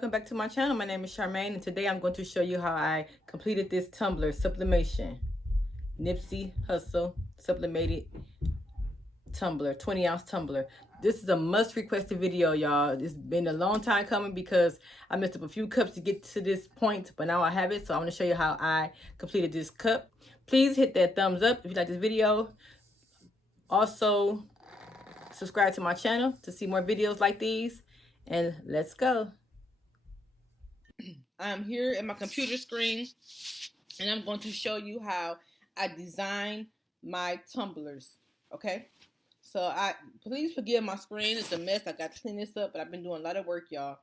welcome back to my channel. My name is Charmaine, and today I'm going to show you how I completed this tumbler sublimation. Nipsey Hustle sublimated tumbler, 20-ounce tumbler. This is a must requested video, y'all. It's been a long time coming because I messed up a few cups to get to this point, but now I have it. So I'm going to show you how I completed this cup. Please hit that thumbs up if you like this video. Also, subscribe to my channel to see more videos like these, and let's go. I'm here at my computer screen, and I'm going to show you how I design my tumblers. Okay, so please forgive my screen. It's a mess. I got to clean this up, but I've been doing a lot of work, y'all.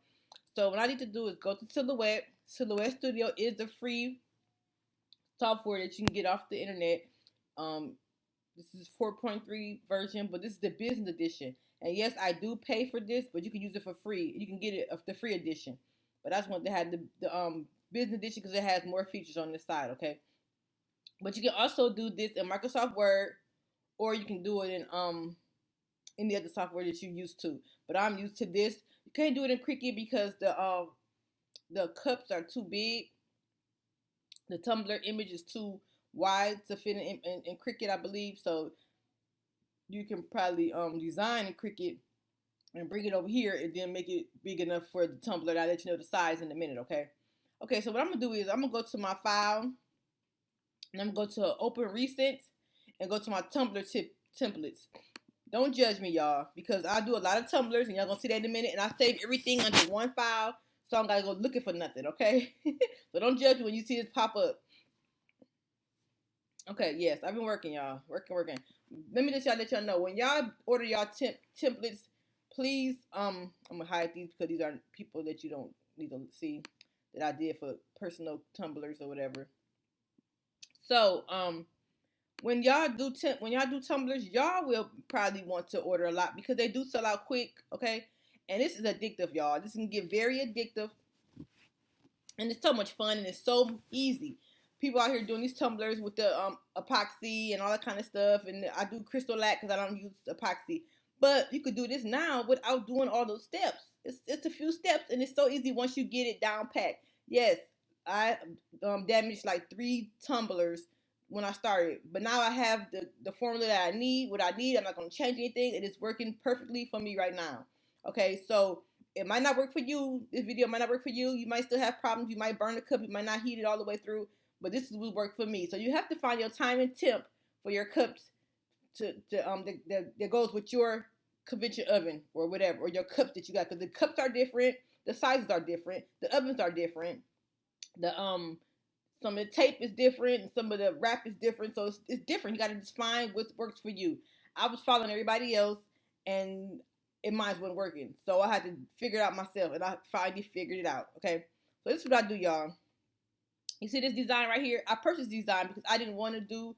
So what I need to do is go to Silhouette. Silhouette Studio is the free software that you can get off the internet. This is 4.3 version, but this is the business edition. And yes, I do pay for this, but you can use it for free. You can get it the free edition. But I just want to have the business edition because it has more features on this side, okay? But you can also do this in Microsoft Word, or you can do it in any other software that you're used to. But I'm used to this. You can't do it in Cricut because the cups are too big. The tumbler image is too wide to fit in Cricut, I believe. So you can probably design in Cricut and bring it over here and then make it big enough for the tumbler. And I'll let you know the size in a minute, okay? Okay, so what I'm going to do is I'm going to go to my file, and I'm going to go to Open Recent and go to my tumbler templates. Don't judge me, y'all, because I do a lot of tumblers, and y'all going to see that in a minute, and I save everything under one file, so I don't got to go looking for nothing, okay? So don't judge me when you see this pop up. Okay, yes, I've been working, y'all. Working. Let me just let y'all know, when y'all order y'all templates, please, I'm gonna hide these because these are people that you don't need to see that I did for personal tumblers or whatever. So, when y'all do tumblers, y'all will probably want to order a lot because they do sell out quick, okay? And this is addictive, y'all. This can get very addictive, and it's so much fun, and it's so easy. People out here doing these tumblers with the epoxy and all that kind of stuff, and I do crystal lac because I don't use epoxy. But you could do this now without doing all those steps. It's a few steps, and it's so easy once you get it down pat. Yes, I damaged like 3 tumblers when I started, but now I have the formula that I need. What I need, I'm not going to change anything. It is working perfectly for me right now. Okay, so it might not work for you. This video might not work for you. You might still have problems. You might burn the cup. You might not heat it all the way through. But this is what worked for me. So you have to find your time and temp for your cups that goes with your convention oven or whatever, or your cups that you got, because the cups are different, the sizes are different, the ovens are different, the some of the tape is different, and some of the wrap is different, so it's different. You got to just find what works for you. I was following everybody else, and mine wasn't working, so I had to figure it out myself, and I finally figured it out. Okay, so this is what I do, y'all. You see this design right here? I purchased this design because I didn't want to do,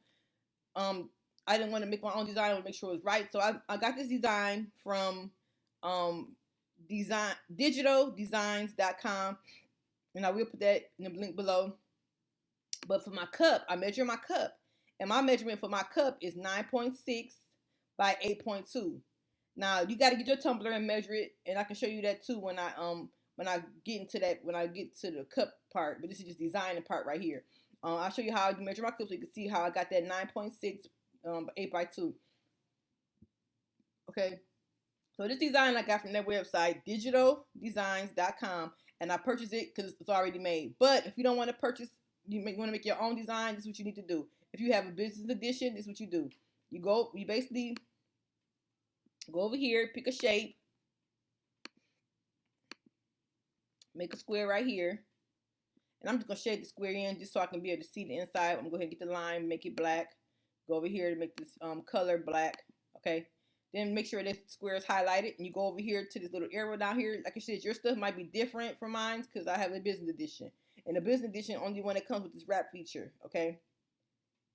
I didn't want to make my own design. I want to make sure it was right. So I got this design from digitaldesigns.com, and I will put that in the link below. But for my cup, I measure my cup, and my measurement for my cup is 9.6 by 8.2. Now you got to get your tumbler and measure it, and I can show you that too when I get into that, when I get to the cup part. But this is just designing part right here. I'll show you how I measure my cup so you can see how I got that 9.6 8 by 2. Okay, so this design I got from that website, digitaldesigns.com, and I purchased it because it's already made. But if you don't want to purchase, you want to make your own design, this is what you need to do. If you have a business edition, this is what you do. You basically go over here, pick a shape, make a square right here, and I'm just gonna shade the square in just so I can be able to see the inside. I'm gonna go ahead and get the line, make it black. Go over here to make this color black. Okay, then make sure this square is highlighted, and you go over here to this little arrow down here. Like I said, your stuff might be different from mine because I have a business edition, and the business edition only one that comes with this wrap feature. Okay,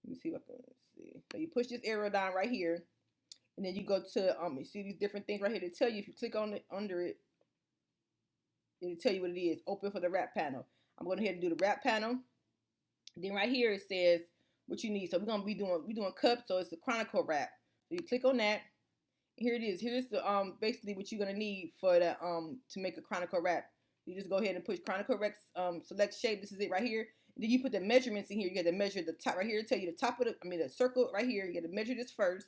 let me see what I can see. So you push this arrow down right here, and then you go to you see these different things right here. They tell you if you click on it under it, it'll tell you what it is. Open for the wrap panel. I'm going ahead and do the wrap panel. Then right here it says what you need. So we're doing cups, so it's a chronicle wrap. So you click on that. Here it is. Here's the basically what you're gonna need for the to make a chronicle wrap. You just go ahead and push correct select shape. This is it right here. And then you put the measurements in here. You got to measure the top right here. Tell you the top of the circle right here. You got to measure this first.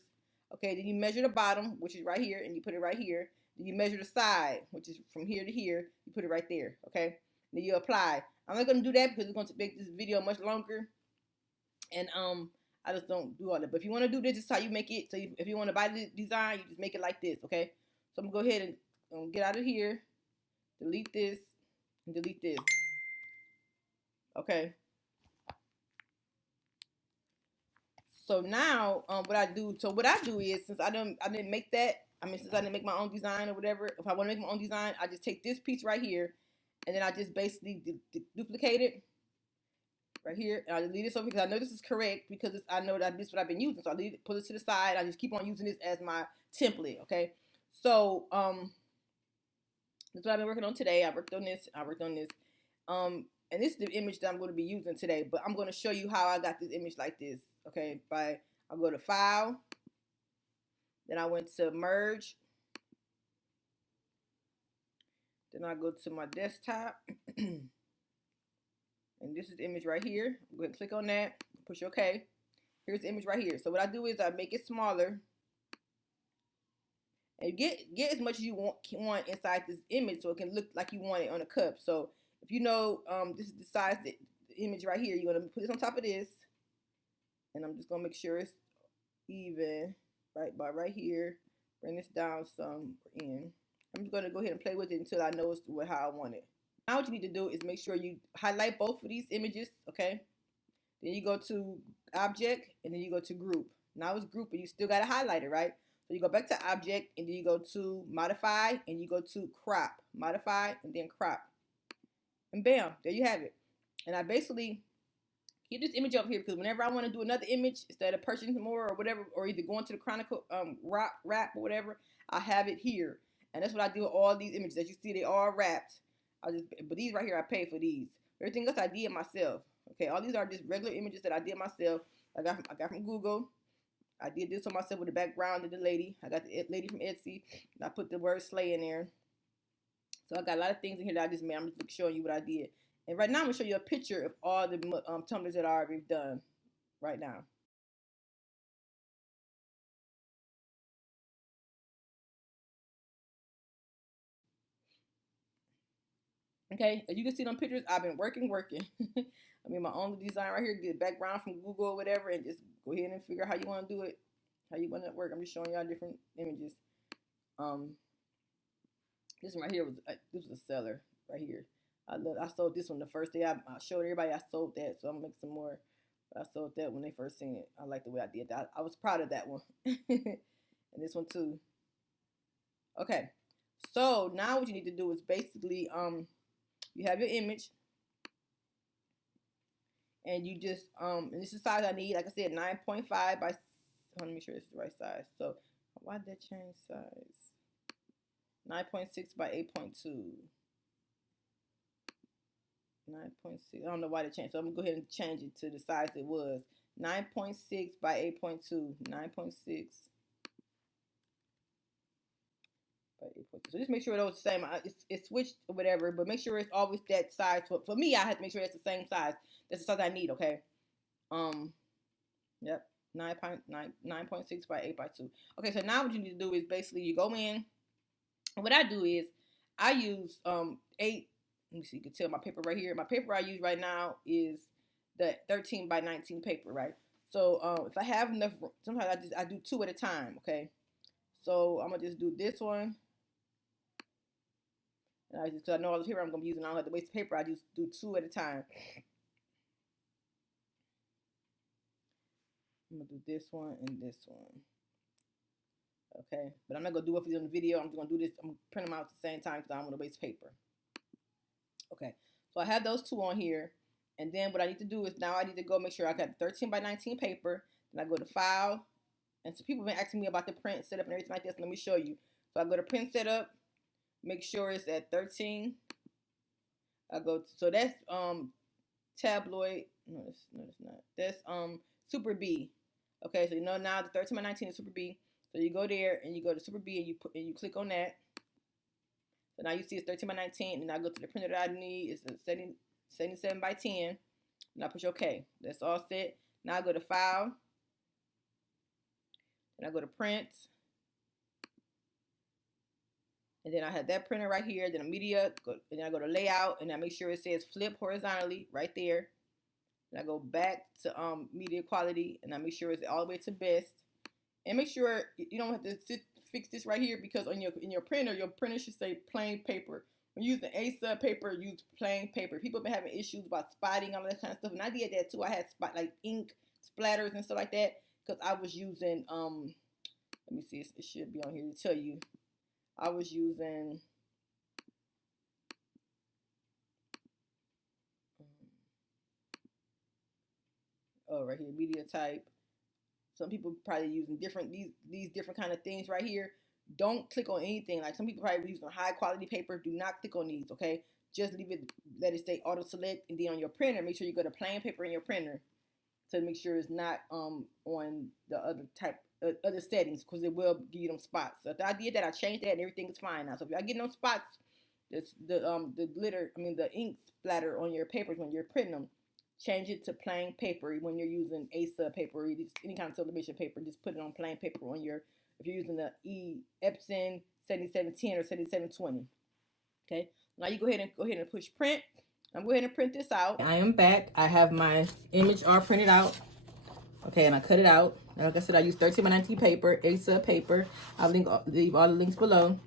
Okay, then you measure the bottom, which is right here, and you put it right here. Then you measure the side, which is from here to here. You put it right there. Okay, then you apply. I'm not gonna do that because it's going to make this video much longer, and I just don't do all that. But if you want to do this, this is how you make it. So if you want to buy the design, you just make it like this. Okay, so I'm gonna go ahead and get out of here. Delete this and delete this. Okay. So now, what I do is, since I didn't make that, since I didn't make my own design or whatever, if I want to make my own design, I just take this piece right here, and then I just basically duplicate it right here, and I delete this over because I know this is correct because I know that this is what I've been using. So I leave it, put it to the side. I just keep on using this as my template. Okay. So that's what I've been working on today. I worked on this. And this is the image that I'm going to be using today. But I'm going to show you how I got this image like this. Okay, I'll go to File. Then I went to Merge. Then I go to my desktop. And this is the image right here. I'm going to click on that. Push OK. Here's the image right here. So what I do is I make it smaller. And you get as much as you want inside this image so it can look like you want it on a cup. So if you know this is the size, the image right here, you're going to put this on top of this. And I'm just going to make sure it's even right here. Bring this down some in. I'm just going to go ahead and play with it until I know it's how I want it. Now what you need to do is make sure you highlight both of these images, okay? Then you go to Object, and then you go to Group. Now it's Group, but you still got to highlight it, right? So you go back to Object, and then you go to Modify, and you go to Crop. Modify, and then Crop. And bam, there you have it. And I basically keep this image up here because whenever I want to do another image, instead of purchasing more or whatever, or either going to the Chronicle wrap or whatever, I have it here. And that's what I do with all these images. As you see, they all wrapped. But these right here, I paid for these. Everything else I did myself. Okay, all these are just regular images that I did myself. I got from Google. I did this on myself with the background of the lady. I got the lady from Etsy. And I put the word slay in there. So I got a lot of things in here that I just made. I'm just showing you what I did. And right now, I'm going to show you a picture of all the tumblers that I already done right now. Okay, as you can see on pictures, I've been working. I mean, my own design right here, get background from Google or whatever, and just go ahead and figure out how you want to do it, how you want it to work. I'm just showing y'all different images. This one right here this was a seller right here. I sold this one the first day. I showed everybody I sold that, so I'm gonna make some more. But I sold that when they first seen it. I like the way I did that. I was proud of that one. And this one too. Okay, so now what you need to do is basically you have your image, and you just and this is the size I need. Like I said, 9.5 by. Let me make sure it's the right size. So why did that change size? 9.6 by 8.2. 9.6. I don't know why they changed. So I'm gonna go ahead and change it to the size it was. 9.6 by 8.2. 9.6 by 8.2. So just make sure those the same. It's switched or whatever, but make sure it's always that size. For me, I have to make sure it's the same size. That's the size I need. Okay. Yep. 9.6 by 8.2. Okay. So now what you need to do is basically you go in. What I do is I use 8. Let me see, you can tell my paper right here. My paper I use right now is the 13 by 19 paper, right? So if I have enough, sometimes I do 2 at a time, okay? So I'm gonna just do this one. And because I know all the paper I'm gonna be using, I don't have to waste paper. I just do 2 at a time. I'm gonna do this one and this one. Okay, but I'm not gonna do it for you on the video. I'm just gonna do this. I'm gonna print them out at the same time because I don't want to waste paper. Okay, so I have those 2 on here, and then what I need to do is now I need to go make sure I got 13 by 19 paper. Then I go to File, and so people have been asking me about the print setup and everything like this. Let me show you. So I go to Print Setup, make sure it's at 13. I go so that's tabloid. No, it's not. That's Super B. Okay, so you know now the 13 by 19 is Super B. So you go there and you go to Super B and you click on that. So now you see it's 13 by 19, and I go to the printer that I need. It's a 77 by 10, and I push OK. That's all set. Now I go to File, and I go to Print, and then I have that printer right here. Then a Media, and then I go to Layout, and I make sure it says Flip horizontally right there. And I go back to Media Quality, and I make sure it's all the way to Best. And make sure you don't have to fix this right here, because on your printer should say plain paper. When you use the A-sub paper, use plain paper. People have been having issues about spotting, all that kind of stuff, and I did that too. I had like ink splatters and stuff like that because I was using let me see, it should be on here to tell you. I was using right here, media type. Some people probably using these different kind of things right here. Don't click on anything. Like some people probably using high quality paper. Do not click on these, okay? Just leave it, let it say auto select, and then on your printer, make sure you go to plain paper in your printer to make sure it's not on the other settings, because it will give you them spots. So if I did that, I changed that, and everything is fine now. So if y'all get no spots, the ink splatter on your papers when you're printing them, change it to plain paper. When you're using A-sub paper or any kind of sublimation paper, just put it on plain paper on your, if you're using the Epson 7710 or 7720. Okay, now you go ahead and push print. I'm going to go ahead and print this out. I am back. I have my image all printed out. Okay, and I cut it out. And like I said, I use 13 by 19 paper, A-sub paper. I'll leave all the links below.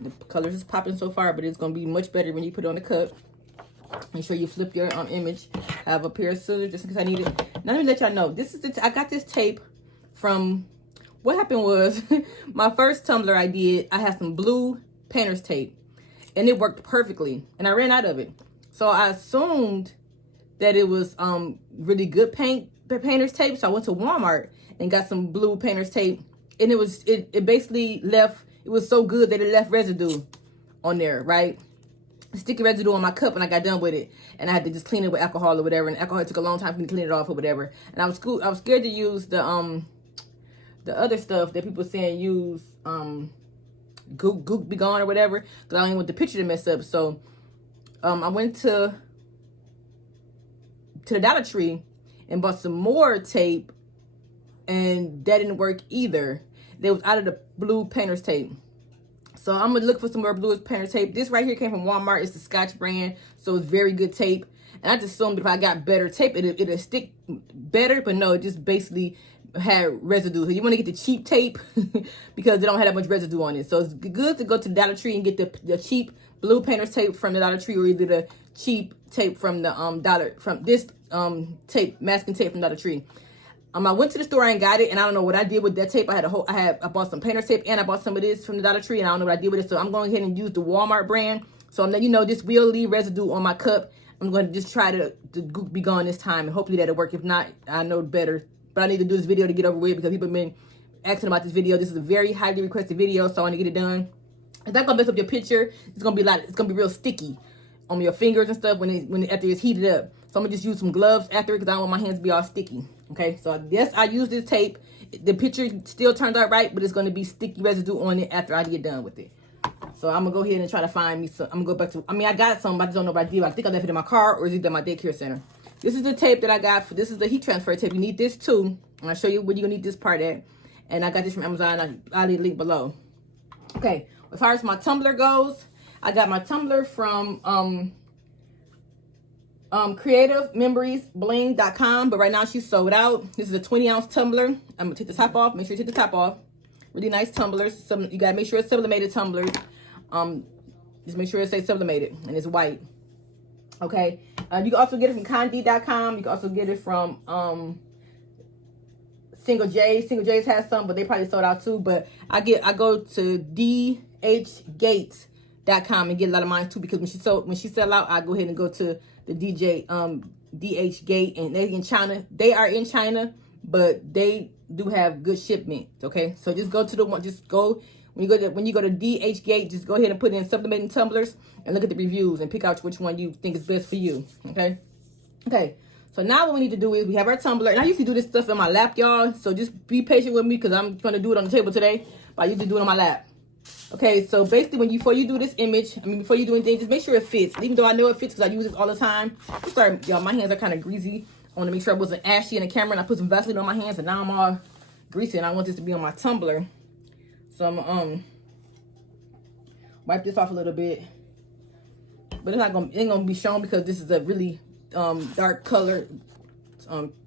The colors is popping so far, but it's going to be much better when you put it on the cup. Make sure you flip your image. I have a pair of scissors just in case I need it. Now let me let y'all know. This is I got this tape from, what happened was, my first tumbler I did, I had some blue painter's tape. And it worked perfectly. And I ran out of it. So I assumed that it was really good painter's tape. So I went to Walmart and got some blue painter's tape. And it basically left, it was so good that it left residue on there, right? Sticky residue on my cup when I got done with it, and I had to just clean it with alcohol or whatever. And alcohol took a long time for me to clean it off or whatever. And I was scared to use the other stuff that people saying use goop be gone or whatever, because I don't even want the picture to mess up. So I went to the Dollar Tree and bought some more tape, and that didn't work either. They was out of the blue painter's tape. So I'm gonna look for some more blue painter tape. This right here came from Walmart. It's the Scotch brand, so it's very good tape. And I just assumed if I got better tape, it'll stick better, but no, it just basically had residue. So you want to get the cheap tape because they don't have that much residue on it. So it's good to go to the Dollar Tree and get the cheap blue painter's tape from the Dollar Tree, or either the cheap tape from the tape, masking tape from Dollar Tree. I went to the store and got it, and I don't know what I did with that tape. I bought some painter's tape, and I bought some of this from the Dollar Tree, and I don't know what I did with it. So I'm going ahead and use the Walmart brand. So I'm letting you know this will leave residue on my cup. I'm going to just try to be gone this time, and hopefully that'll work. If not, I know better. But I need to do this video to get over with, because people have been asking about this video. This is a very highly requested video, so I want to get it done. It's not gonna mess up your picture. It's gonna be real sticky on your fingers and stuff after it's heated up. So I'm gonna just use some gloves after it, because I don't want my hands to be all sticky. Okay, so yes, I use this tape. The picture still turned out right, but it's gonna be sticky residue on it after I get done with it. So I'm gonna go ahead and try to find me some. I'm gonna go back to, I got some, but I just don't know what I did. I think I left it in my car, or is it at my daycare center. This is the tape that I got this is the heat transfer tape. You need this too. And I'll show you where you're gonna need this part at. And I got this from Amazon. I'll leave a link below. Okay, as far as my tumbler goes, I got my tumbler from creativememoriesbling.com, but right now she's sold out. This is a 20-ounce tumbler. I'm gonna take the top off. Make sure you take the top off. Really nice tumblers. You gotta make sure it's sublimated tumblers. Just make sure it says sublimated and it's white. Okay. You can also get it from Condi.com. You can also get it from Single J's. Single J's has some, but they probably sold out too. But I go to dhgate.com and get a lot of mine too, because when she sell out, I go ahead and go to the DH Gate, and they in China. They are in China, but they do have good shipment. Okay, so just go to the one. Just go when you go to DH Gate. Just go ahead and put in sublimating tumblers and look at the reviews and pick out which one you think is best for you. Okay. Okay. So now what we need to do is we have our tumbler, and I usually do this stuff in my lap, y'all. So just be patient with me, because I'm going to do it on the table today, but I usually do it on my lap. Okay, so basically before you do this image, before you do anything, just make sure it fits. Even though I know it fits because I use this all the time. I'm sorry, y'all, my hands are kind of greasy. I want to make sure I wasn't ashy in the camera, and I put some Vaseline on my hands, and now I'm all greasy, and I want this to be on my tumbler. So I'm wipe this off a little bit. But it ain't gonna be shown because this is a really dark color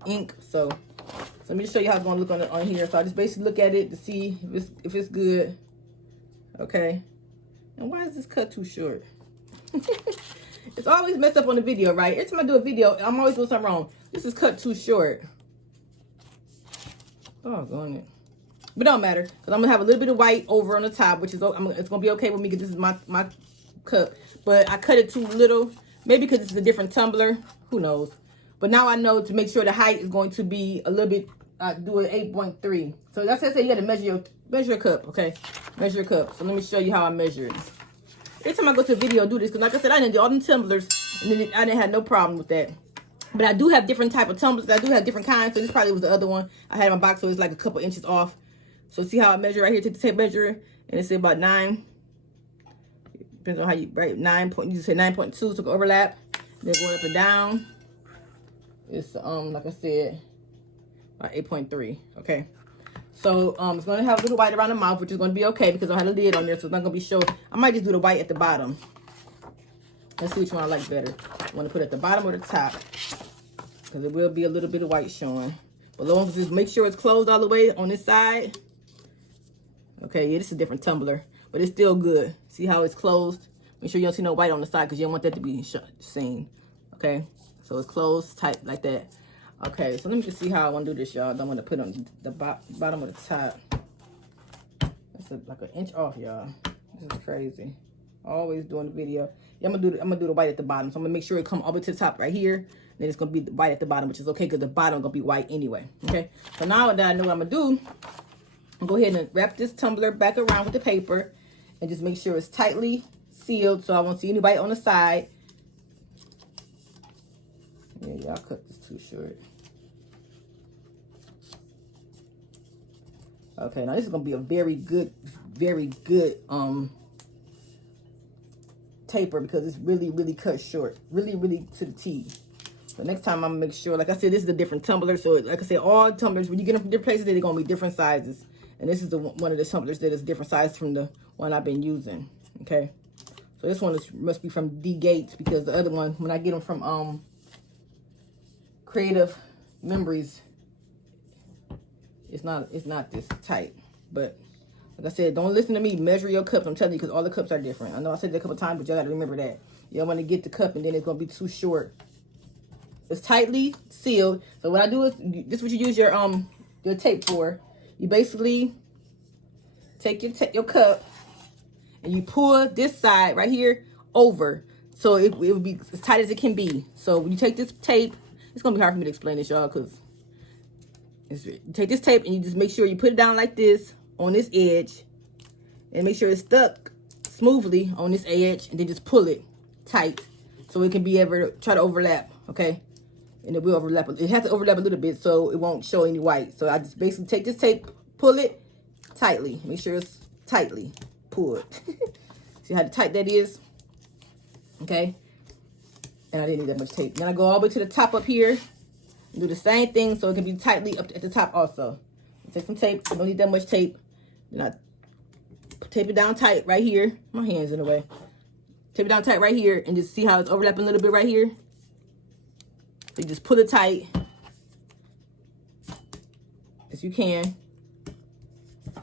ink. So let me just show you how it's gonna look on here. So I just basically look at it to see if it's good. Okay. And why is this cut too short? It's always messed up on the video, right? Every time I do a video, I'm always doing something wrong. This is cut too short. Doggone it. But don't matter, because I'm gonna have a little bit of white over on the top, which is it's gonna be okay with me because this is my cup. But I cut it too little, maybe because it's a different tumbler. Who knows? But now I know to make sure the height is going to be a little bit. Do an 8.3. So that's what I say. You got to measure your cup. Okay, measure your cup. So let me show you how I measure it. Every time I go to a video, I do this because, like I said, I didn't do all them tumblers, and then I didn't have no problem with that. But I do have different type of tumblers. I do have different kinds. So this probably was the other one I had in my box. So it's like a couple inches off. So see how I measure right here? Take the tape measure, and it's about 9. Depends on how you write 9 point. You just say 9.2. So go overlap. Then going up and down. It's like I said, about 8.3. Okay. So it's gonna have a little white around the mouth, which is gonna be okay because I had a lid on there, so it's not gonna be show. I might just do the white at the bottom. Let's see which one I like better. I want to put it at the bottom or the top because it will be a little bit of white showing. But long as just make sure it's closed all the way on this side. Okay, yeah, this is a different tumbler, but it's still good. See how it's closed? Make sure you don't see no white on the side because you don't want that to be seen. Okay, so it's closed tight like that. Okay, so let me just see how I want to do this, y'all. I don't want to put on the bottom or the top. That's like an inch off, y'all. This is crazy. Always doing the video. Yeah, I'm gonna do the white at the bottom. So I'm gonna make sure it come all the way to the top right here. Then it's gonna be the white at the bottom, which is okay because the bottom gonna be white anyway. Okay. So now that I know what I'm gonna do, I'll go ahead and wrap this tumbler back around with the paper and just make sure it's tightly sealed so I won't see any white on the side. Yeah, y'all cut this too short. Okay, now this is gonna be a very good taper because it's really cut short, really to the T. So next time I'm gonna make sure, like I said, this is a different tumbler. So like I said, all tumblers when you get them from different places, they're gonna be different sizes. And this is one of the tumblers that is different size from the one I've been using. Okay, so this one must be from D Gates because the other one, when I get them from Creative Memories, it's not this tight. But like I said, don't listen to me. Measure your cups. I'm telling you, because all the cups are different. I know I said that a couple times, but y'all gotta remember that. You don't want to get the cup and then it's gonna be too short. It's tightly sealed. So what I do is this is what you use your tape for. You basically take your cup and you pull this side right here over, so it will be as tight as it can be. So when you take this tape, it's gonna be hard for me to explain this, y'all, because you take this tape and you just make sure you put it down like this on this edge, and make sure it's stuck smoothly on this edge, and then just pull it tight so it can be able to try to overlap. Okay. And it will overlap. It has to overlap a little bit so it won't show any white. So I just basically take this tape, pull it tightly. Make sure it's tightly pulled. See how tight that is? Okay. And I didn't need that much tape. Then I go all the way to the top up here and do the same thing so it can be tightly up at the top also. Take some tape. I don't need that much tape. Then I tape it down tight right here. My hand's in the way. Tape it down tight right here and just see how it's overlapping a little bit right here. So you just pull it tight as you can.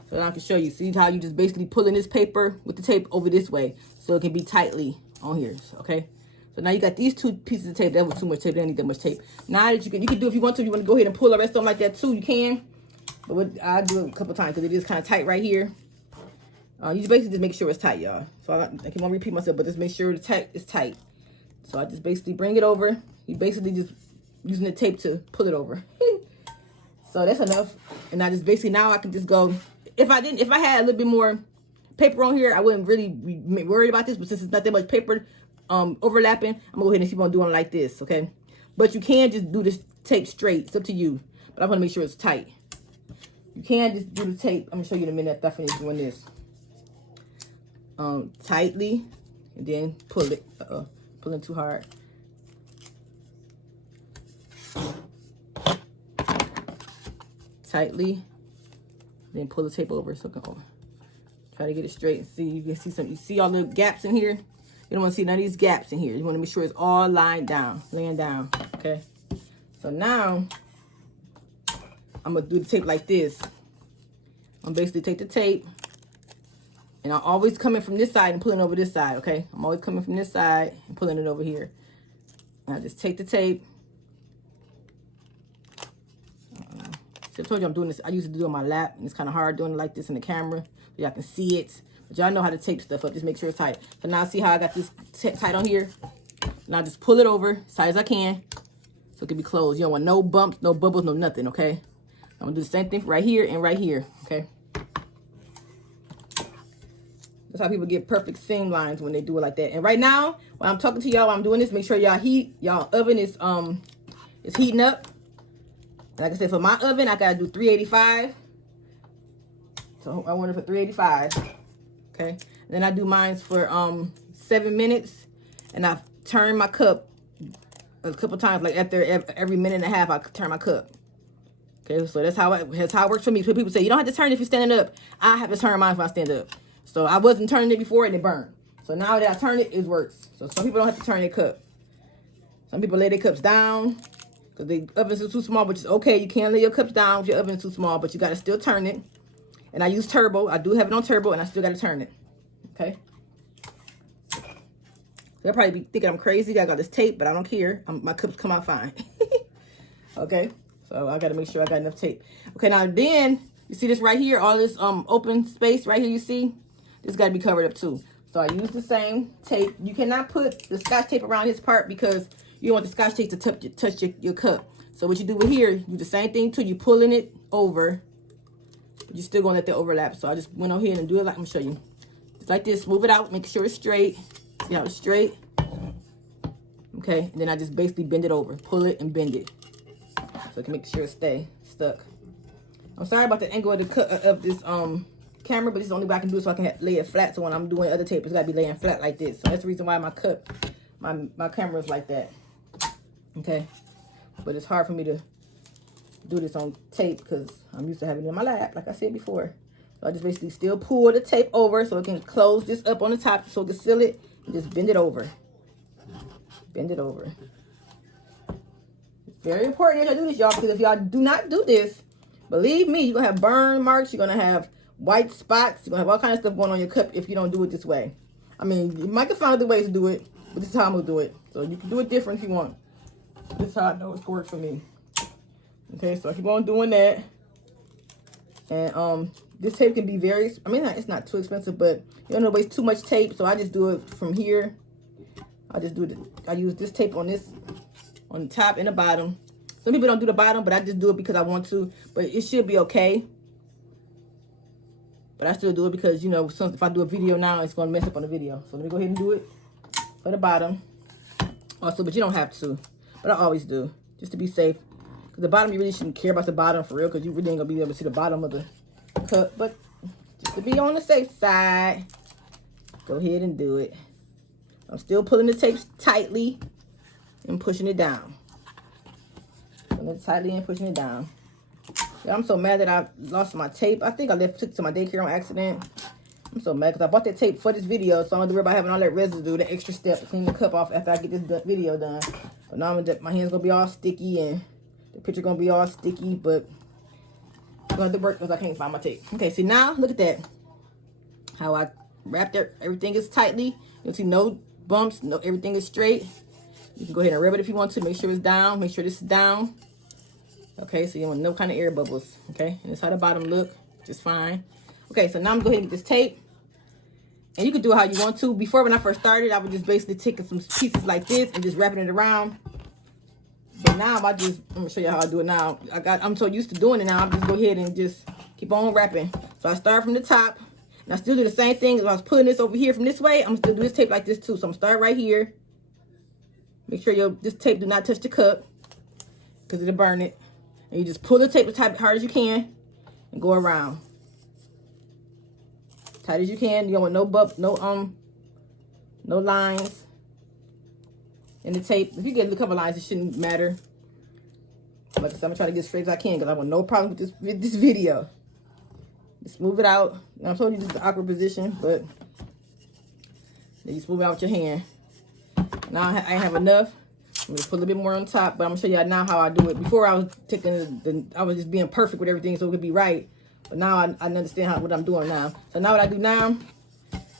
So I can show you. See how you just basically pulling this paper with the tape over this way so it can be tightly on here. Okay. So now you got these two pieces of tape. That was too much tape. They don't need that much tape. Now that you can do if you want to. You want to go ahead and pull the rest of them like that too. You can. But I do it a couple times because it is kind of tight right here. You just basically just make sure it's tight, y'all. So I keep on repeat myself, but just make sure it's tight. So I just basically bring it over. You basically just using the tape to pull it over. So that's enough. And I just basically now I can just go. If I had a little bit more paper on here, I wouldn't really be worried about this. But since it's not that much paper overlapping, I'm gonna go ahead and keep on doing it like this, okay? But you can just do this tape straight. It's up to you. But I want to make sure it's tight. You can just do the tape. I'm gonna show you in a minute after I finish doing this. tightly, and then pull it. Pulling too hard. Tightly, then pull the tape over so it can try to get it straight and see. You can see some. You see all the gaps in here. You don't want to see none of these gaps in here. You want to make sure it's all laying down. Okay. So now I'm gonna do the tape like this. I'm basically take the tape, and I'm always coming from this side and pulling over this side. Okay. I'm always coming from this side and pulling it over here. And I just take the tape. So I told you I'm doing this. I used to do it on my lap, and it's kind of hard doing it like this in the camera. So y'all can see it. But y'all know how to tape stuff up. Just make sure it's tight. So now see how I got this tight on here? Now just pull it over as tight as I can so it can be closed. You don't want no bumps, no bubbles, no nothing, okay? I'm going to do the same thing right here and right here, okay? That's how people get perfect seam lines when they do it like that. And right now, when I'm talking to y'all, I'm doing this, make sure y'all oven is heating up. Like I said, for my oven, I gotta do 385. So I want it for 385. Okay. And then I do mine for 7 minutes, and I turn my cup a couple times. Like after every minute and a half, I turn my cup. Okay. So that's how it works for me. So people say you don't have to turn it if you're standing up. I have to turn mine if I stand up. So I wasn't turning it before and it burned. So now that I turn it, it works. So some people don't have to turn their cup. Some people lay their cups down because the ovens are too small, which is okay. You can't lay your cups down if your oven is too small, but you got to still turn it. And I use turbo. I do have it on turbo, and I still got to turn it. Okay. They'll probably be thinking I'm crazy. I got this tape, but I don't care. My cups come out fine. Okay. So I got to make sure I got enough tape. Okay. Now then, you see this right here, all this open space right here. You see, this got to be covered up too. So I use the same tape. You cannot put the Scotch tape around this part because you don't want the Scotch tape to touch your cup. So what you do with here, you do the same thing too. You pulling it over. But you're still going to let that overlap. So I just went over here and do it like I'm going to show you. Just like this. Move it out. Make sure it's straight. See how it's straight? Okay. And then I just basically bend it over. Pull it and bend it. So I can make sure it stay stuck. I'm sorry about the angle of this camera, but this is the only way I can do it so I can lay it flat. So when I'm doing other tape, it's got to be laying flat like this. So that's the reason why my camera is like that. Okay. But it's hard for me to do this on tape because I'm used to having it in my lap, like I said before. So I just basically still pull the tape over so it can close this up on the top so it can seal it, and just bend it over. Bend it over. It's very important that y'all do this, y'all, because if y'all do not do this, believe me, you're going to have burn marks, you're going to have white spots, you're going to have all kinds of stuff going on your cup if you don't do it this way. I mean, you might can find other ways to do it, but this is how I'm going to do it. So you can do it different if you want. This is how I know it's going to work for me. Okay, so I keep on doing that. And this tape can be very, I mean, it's not too expensive, but you don't know waste too much tape. So I just do it from here. I use this tape on the top and the bottom. Some people don't do the bottom, but I just do it because I want to. But it should be okay. But I still do it because, you know, if I do a video now, it's going to mess up on the video. So let me go ahead and do it for the bottom. Also, but you don't have to. But I always do, just to be safe. Because the bottom, you really shouldn't care about the bottom for real, because you really ain't going to be able to see the bottom of the cup. But just to be on the safe side, go ahead and do it. I'm still pulling the tape tightly and pushing it down. Pulling it tightly and pushing it down. Yeah, I'm so mad that I lost my tape. I think I took it to my daycare on accident. I'm so mad because I bought that tape for this video, so I don't have to worry about having all that residue, the extra step to clean the cup off after I get this video done. But now my hand's going to be all sticky and the picture going to be all sticky, but I'm going to have to work because I can't find my tape. Okay, see now, look at that. How I wrapped it. Everything is tightly. You'll see no bumps. No, everything is straight. You can go ahead and rub it if you want to. Make sure it's down. Make sure this is down. Okay, so you want no kind of air bubbles. Okay, and this is how the bottom look. Just fine. Okay, so now I'm going to go ahead and get this tape. And you can do it how you want to. Before, when I first started, I would just basically take some pieces like this and just wrapping it around. But now I'm going to show you how I do it now. I'm so used to doing it now. I'm just go ahead and just keep on wrapping. So I start from the top. And I still do the same thing. If I was putting this over here from this way, I'm going to still do this tape like this too. So I'm going to start right here. Make sure this tape do not touch the cup, because it'll burn it. And you just pull the tape as hard as you can and go around. tight as you can. You don't want no lines in the tape. If you get a couple lines, it shouldn't matter. Like I said, I'm gonna try to get as straight as I can because I want no problem with this video. Just move it out. Now, I told you this is an awkward position, but then you just move it out with your hand. Now I have enough. I'm gonna put a little bit more on top, but I'm gonna show you now how I do it. Before I was taking I was just being perfect with everything so it could be right. But now I understand what I'm doing now. So now what I do now,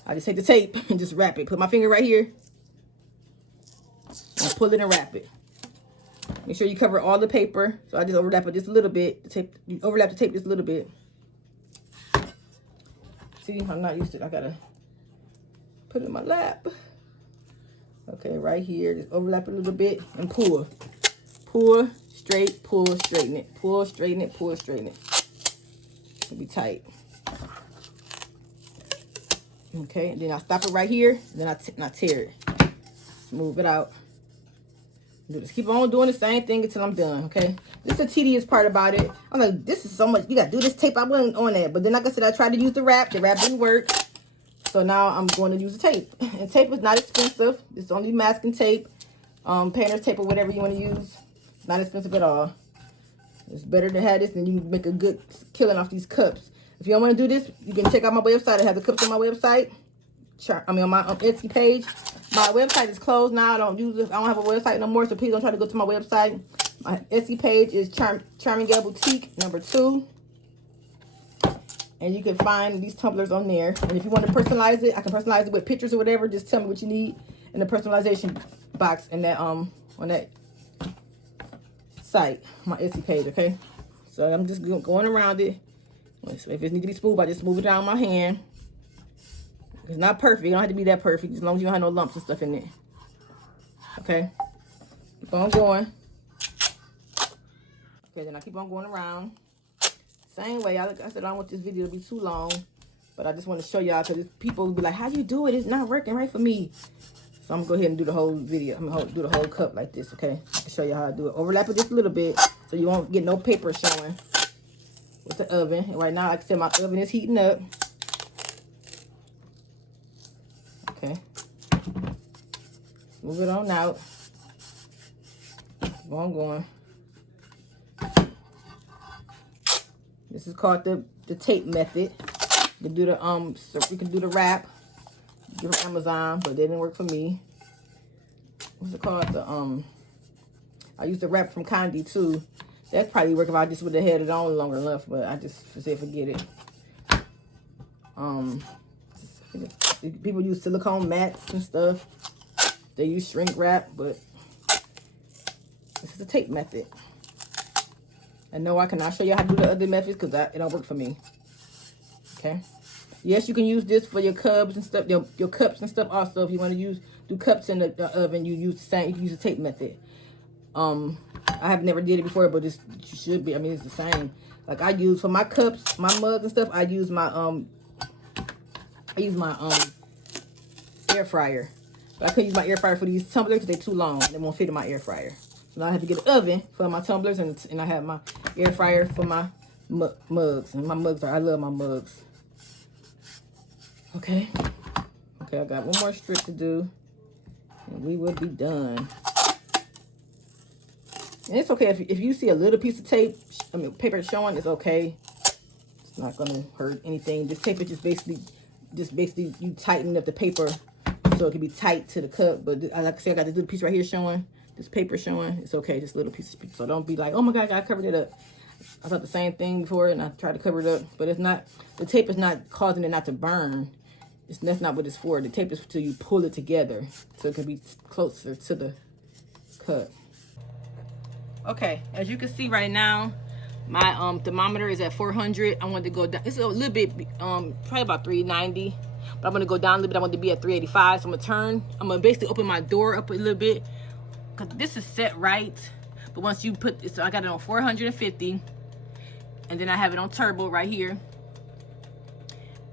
I just take the tape and just wrap it. Put my finger right here and pull it and wrap it. Make sure you cover all the paper. So I just overlap it just a little bit. You overlap the tape just a little bit. See, I'm not used to it. I gotta put it in my lap. Okay, right here. Just overlap it a little bit and pull. Pull, straight, pull, straighten it. Pull, straighten it, pull, straighten it. It'll be tight. Okay, and then I stop it right here. And then I tear it. Smooth it out. Just keep on doing the same thing until I'm done, okay? This is the tedious part about it. I'm like, this is so much. You got to do this tape. I wasn't on that. But then, like I said, I tried to use the wrap. The wrap didn't work. So now I'm going to use the tape. And tape is not expensive. It's only masking tape, painter's tape, or whatever you want to use. Not expensive at all. It's better to have this than you make a good killing off these cups. If you don't want to do this, you can check out my website. I have the cups on my website. On my Etsy page. My website is closed now. I don't use it. I don't have a website no more, so please don't try to go to my website. My Etsy page is Charming Gal Boutique #2. And you can find these tumblers on there. And if you want to personalize it, I can personalize it with pictures or whatever. Just tell me what you need in the personalization box in that on that site, my Etsy page, okay? So I'm just going around it. So if it needs to be smooth, I just move it down my hand. It's not perfect. You don't have to be that perfect as long as you don't have no lumps and stuff in it. Okay? Keep on going. Okay, then I keep on going around. Same way. Like I said, I don't want this video to be too long. But I just want to show y'all because people will be like, how do you do it? It's not working right for me. So I'm going to go ahead and do the whole video. I'm going to do the whole cup like this, okay? I can show you how I do it. Overlap it just a little bit so you won't get no paper showing with the oven. And right now, like I said, my oven is heating up. Okay, move it on out. Keep on going. This is called the tape method. You can do the so we can do the wrap. Get from Amazon, but they didn't work for me. What's it called? I used the wrap from Candy too. That's probably work if I just would have had it on longer enough, but I just said forget it. People use silicone mats and stuff. They use shrink wrap, but this is the tape method. And no, I cannot show you how to do the other methods because it don't work for me. Okay. Yes, you can use this for your cups and stuff, your cups and stuff also. If you want to do cups in the oven, you use the same. You can use the tape method. I have never did it before, but it should be. I mean, it's the same. Like I use for my cups, my mugs and stuff. I use my air fryer. But I couldn't use my air fryer for these tumblers because they're too long. They won't fit in my air fryer. So now I have to get an oven for my tumblers, and I have my air fryer for my mugs. And my mugs I love my mugs. Okay. Okay, I got one more strip to do. And we will be done. And it's okay if you see a little piece of tape, paper showing, it's okay. It's not going to hurt anything. This tape is just basically you tighten up the paper so it can be tight to the cup. But like I said, I got this little piece right here showing, this paper showing. It's okay, just a little piece of paper. So don't be like, oh my God, I covered it up. I thought the same thing before and I tried to cover it up. But it's not, the tape is not causing it not to burn. That's not what it's for. The tape is until you pull it together so it can be closer to the cup. Okay, as you can see right now, my thermometer is at 400. I wanted to go down. It's a little bit, probably about 390. But I'm going to go down a little bit. I want to be at 385. So I'm going to basically open my door up a little bit. Because this is set right. But once you put this, so I got it on 450. And then I have it on turbo right here.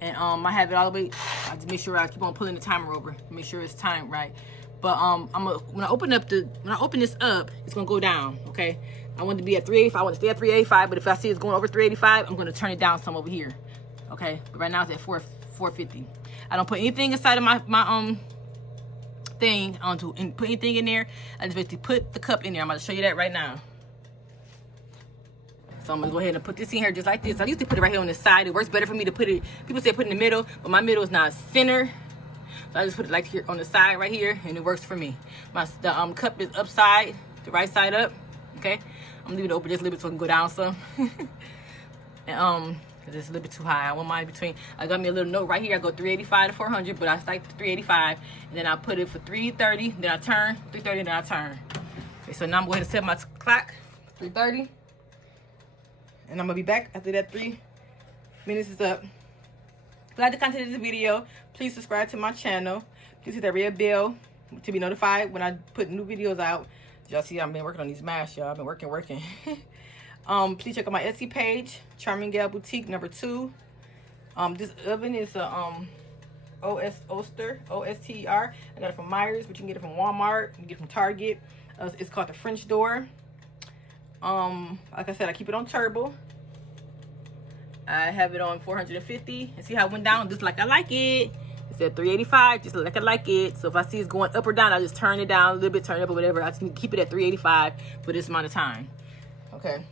And I have it all the way. I just make sure I keep on pulling the timer over. Make sure it's timed right. But when I open this up, it's gonna go down. Okay, I want to be at 385. I want to stay at 385. But if I see it's going over 385, I'm gonna turn it down some over here. Okay, but right now it's at 450. I don't put anything inside of my thing and put anything in there. I just basically put the cup in there. I'm going to show you that right now. So I'm gonna go ahead and put this in here just like this. I used to put it right here on the side. It works better for me to put it, people say put it in the middle, but my middle is not center. So I just put it like here on the side right here, and it works for me. The cup is upside, the right side up, okay? I'm gonna leave it open just a little bit so I can go down some. And cause it's a little bit too high. I want mine between, I got me a little note right here. I go 385 to 400, but I like 385, and then I put it for 330, then I turn, 330, then I turn. Okay, so now I'm going to set my clock, 330. And I'm gonna be back after that 3 minutes is up. Glad the content of this video. Please subscribe to my channel. Please hit that red bell to be notified when I put new videos out. Y'all see I've been working on these masks, y'all. I've been working. Please check out my Etsy page, Charming Gal Boutique #2. This oven is a Oster, O-S-T-E-R. I got it from Myers, but you can get it from Walmart. You can get it from Target. It's called the French door. Like I said, I keep it on turbo. I have it on 450, and see how it went down just like I like it. It's at 385, just like I like it. So if I see it's going up or down, I just turn it down a little bit, turn it up or whatever. I just need to keep it at 385 for this amount of time. Okay.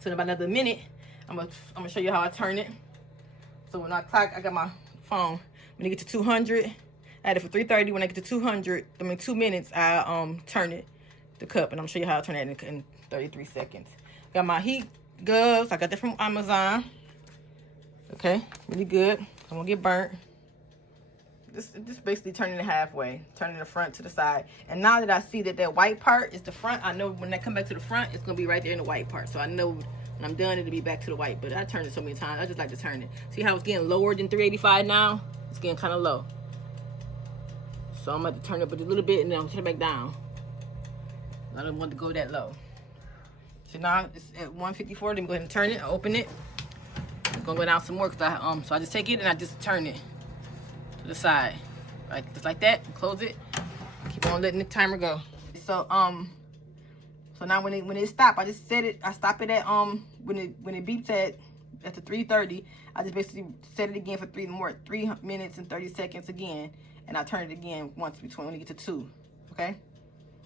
So in about another minute, I'm gonna show you how I turn it. So when I clock, I got my phone. When I get to 200, I had it for 330. When I get to 200, 2 minutes, I turn it, the cup, and I'm gonna show you how I turn it in 33 seconds. Got my heat gloves. I got that from Amazon. Okay, really good. I won't get burnt. Just basically turning it halfway, turning the front to the side. And now that I see that that white part is the front, I know when I come back to the front, it's gonna be right there in the white part. So I know when I'm done, it'll be back to the white. But I turned it so many times. I just like to turn it. See how it's getting lower than 385 now? It's getting kind of low. So I'm gonna turn it up a little bit, and then I'm gonna turn it back down. I don't want to go that low. So now it's at 154. Then go ahead and turn it. I open it. I'm gonna go down some more because so I just take it and I just turn it to the side, right, just like that. Close it. Keep on letting the timer go. So so now when it stop, I just set it. I stop it at when it beeps at the 330. I just basically set it again for 3 minutes and 30 seconds again, and I turn it again once between when I get to 2. Okay,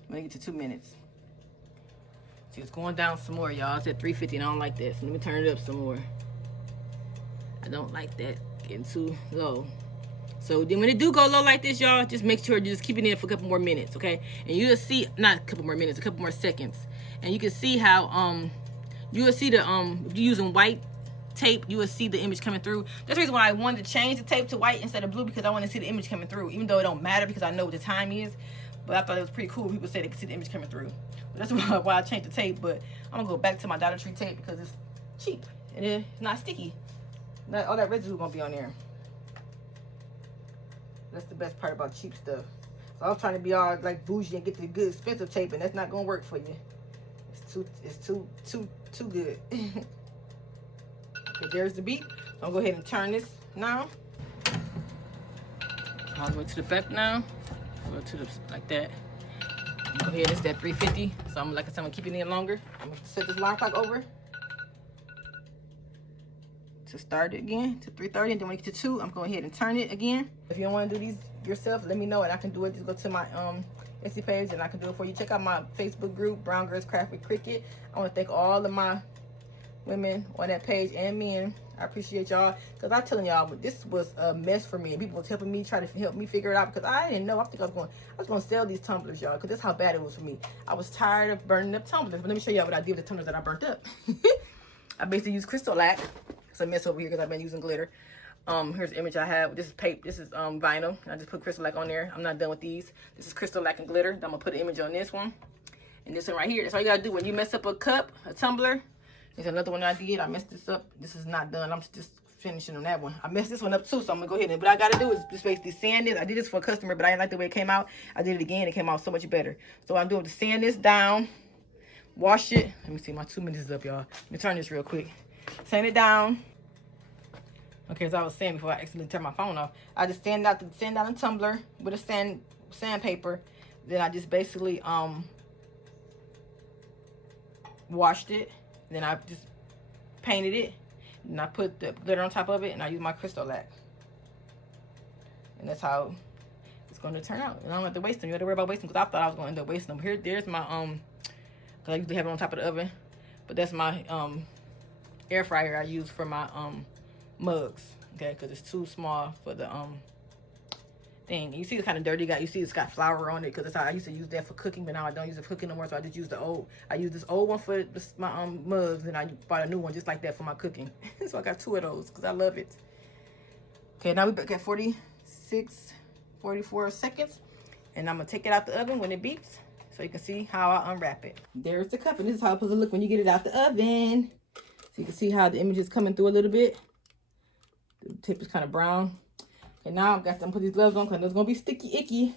when I get to 2 minutes. See, it's going down some more, y'all. It's at 350, and I don't like that. So let me turn it up some more. I don't like that getting too low. So then when it do go low like this, y'all, just make sure you just keep it in for a couple more minutes, okay? And you'll see, not a couple more minutes, a couple more seconds. And you can see how, you will see the, if you're using white tape, you will see the image coming through. That's the reason why I wanted to change the tape to white instead of blue, because I want to see the image coming through, even though it don't matter because I know what the time is. But I thought it was pretty cool. People say they could see the image coming through. But that's why I changed the tape. But I'm gonna go back to my Dollar Tree tape because it's cheap and it's not sticky. All that residue gonna be on there. That's the best part about cheap stuff. So I was trying to be all like bougie and get the good expensive tape, and that's not gonna work for you. It's too good. Okay, there's the beep. So I'm gonna go ahead and turn this now. All the way to the back now. Go to the like that. Go ahead, it's at 350. So I'm like I said, I'm gonna keep it in longer. I'm gonna set this alarm clock over to start it again to 330, and then when you get to 2, I'm going ahead and turn it again. If you don't want to do these yourself, let me know and I can do it. Just go to my Etsy page and I can do it for you. Check out my Facebook group, Brown Girls Craft with Cricket. I want to thank all of my women on that page and men. I appreciate y'all, because I'm telling y'all, this was a mess for me, and people was helping me, try to help me figure it out, because I didn't know. I think I was going to sell these tumblers, y'all, because that's how bad it was for me. I was tired of burning up tumblers. But let me show y'all what I did with the tumblers that I burnt up. I basically used crystal lac. It's a mess over here because I've been using glitter. Here's the image I have. This is paper. This is vinyl. I just put crystal lac on there. I'm not done with these. This is crystal lac and glitter. I'm gonna put an image on this one, and this one right here. That's all you gotta do when you mess up a cup, a tumbler. There's another one I did. I messed this up. This is not done. I'm just finishing on that one. I messed this one up too, so I'm gonna go ahead and what I gotta do is just basically sand this. I did this for a customer, but I didn't like the way it came out. I did it again. It came out so much better. So what I'm doing is to sand this down, wash it. Let me see, my 2 minutes is up, y'all. Let me turn this real quick. Sand it down. Okay, as I was saying before I accidentally turned my phone off, I just sand out the tumbler with a sandpaper. Then I just basically washed it. Then I just painted it. And I put the glitter on top of it, and I use my crystal lac. And that's how it's going to turn out. And I don't have to waste them. You don't have to worry about wasting, because I thought I was going to end up wasting them. There's my, because I usually have it on top of the oven. But that's my air fryer I use for my mugs. Okay, because it's too small for the thing. You see it's kind of dirty. You see it's got flour on it, because that's how I used to use that for cooking, but now I don't use it for cooking no more. So I just use the old. I use this old one for my mugs, and I bought a new one just like that for my cooking. So I got 2 of those because I love it. Okay, now we're back at 44 seconds, and I'm gonna take it out the oven when it beeps, so you can see how I unwrap it. There's the cup, and this is how it's supposed to look when you get it out the oven. So you can see how the image is coming through a little bit. The tip is kind of brown. And now I've got to put these gloves on because it's going to be sticky icky.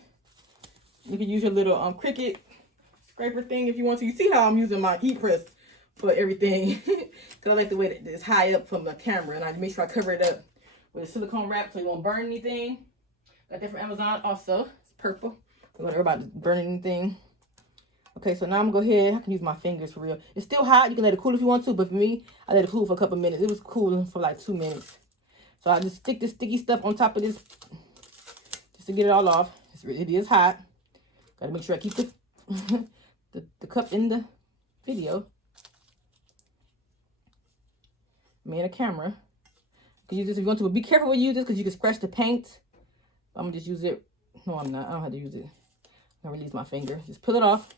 You can use your little Cricut scraper thing if you want to. You see how I'm using my heat press for everything. Because I like the way that it's high up from the camera. And I make sure I cover it up with a silicone wrap so it won't burn anything. Got that from Amazon also. It's purple. I'm not worried about burning anything. Okay, so now I'm going to go ahead. I can use my fingers for real. It's still hot. You can let it cool if you want to. But for me, I let it cool for a couple minutes. It was cooling for like 2 minutes. So I just stick this sticky stuff on top of this just to get it all off. It is hot. Gotta make sure I keep the the cup in the video. I mean, a camera. You can use this if you want to, but be careful when you use this because you can scratch the paint. I'm gonna just use it. No, I'm not. I don't have to use it. I'm gonna release my finger. Just pull it off.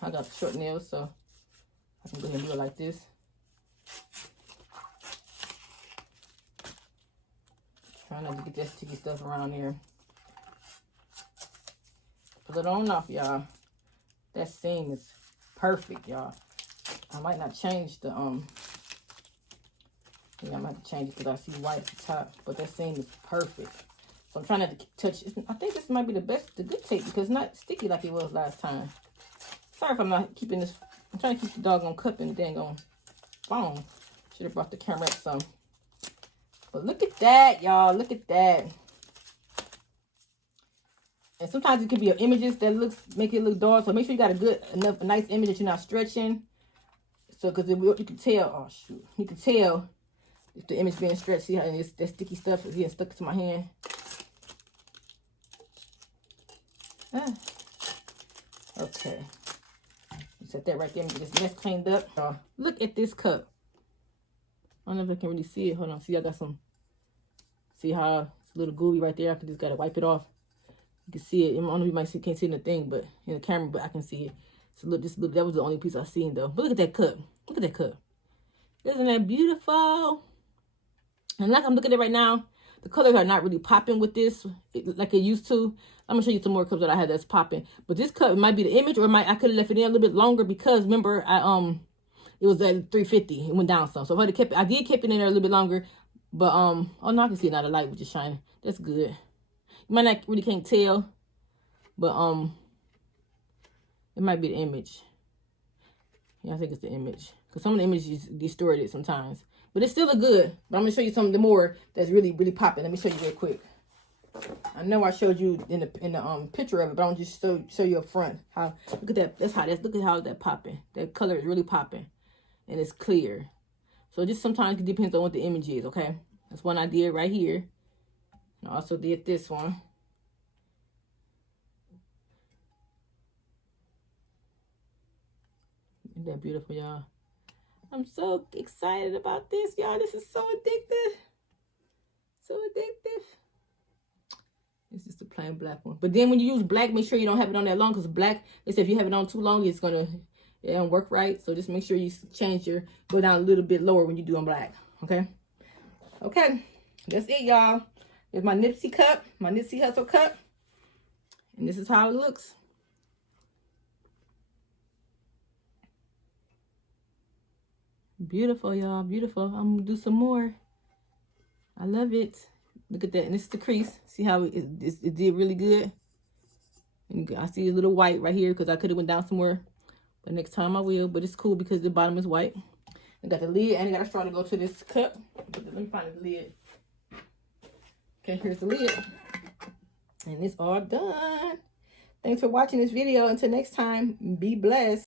I got short nails, so I can go ahead and do it like this. Try not to get that sticky stuff around here. Pull it on off, y'all. That seam is perfect, y'all. I might not change the yeah, I might have to change it because I see white at the top, but that seam is perfect. So I'm trying not to touch it. I think this might be the good tape because it's not sticky like it was last time. Sorry if I'm not keeping this. I'm trying to keep the doggone cup in the dang on phone. Should have brought the camera up some. But look at that, y'all. Look at that. And sometimes it could be images that make it look dark. So make sure you got a nice image that you're not stretching. So because you can tell. Oh shoot, you can tell if the image being stretched. See how that sticky stuff is getting stuck to my hand. Okay. Set that right there and get this mess cleaned up. Look at this cup. I don't know if I can really see it. Hold on. See, I got some. See how it's a little gooey right there. I just got to wipe it off. You can see it. I don't know if you might see, can't see in the thing, but in the camera, but I can see it. So look, that was the only piece I seen though. But look at that cup. Look at that cup. Isn't that beautiful? And like I'm looking at it right now, the colors are not really popping with this like it used to. I'm gonna show you some more cups that I had that's popping. But this cup, it might be the image, or I could have left it in a little bit longer because remember it was at 350. It went down some. So if I did keep it in there a little bit longer. But oh no, I can see it now. The light was just shining. That's good. You might not really can't tell, but it might be the image. Yeah, I think it's the image because some of the images distorted sometimes. But it's still a good. But I'm gonna show you something more that's really popping. Let me show you real quick. I know I showed you in the picture of it, but I'm just show you up front how. Look at that. That's how that's. Look at how that popping. That color is really popping, and it's clear. So just sometimes it depends on what the image is. Okay, that's one I did right here. I also did this one. Isn't that beautiful, y'all? I'm so excited about this, y'all. This is so addictive. So addictive. It's just a plain black one. But then when you use black, make sure you don't have it on that long because black, they say if you have it on too long, it don't work right. So just make sure you go down a little bit lower when you do on black. Okay? Okay. That's it, y'all. Here's my Nipsey cup, my Nipsey Hussle cup. And this is how it looks. Beautiful, y'all. Beautiful. I'm going to do some more. I love it. Look at that. And this is the crease. See how it did really good? And I see a little white right here because I could have went down somewhere. But next time I will. But it's cool because the bottom is white. I got the lid and I got a straw to go to this cup. Let me find the lid. Okay, here's the lid. And it's all done. Thanks for watching this video. Until next time, be blessed.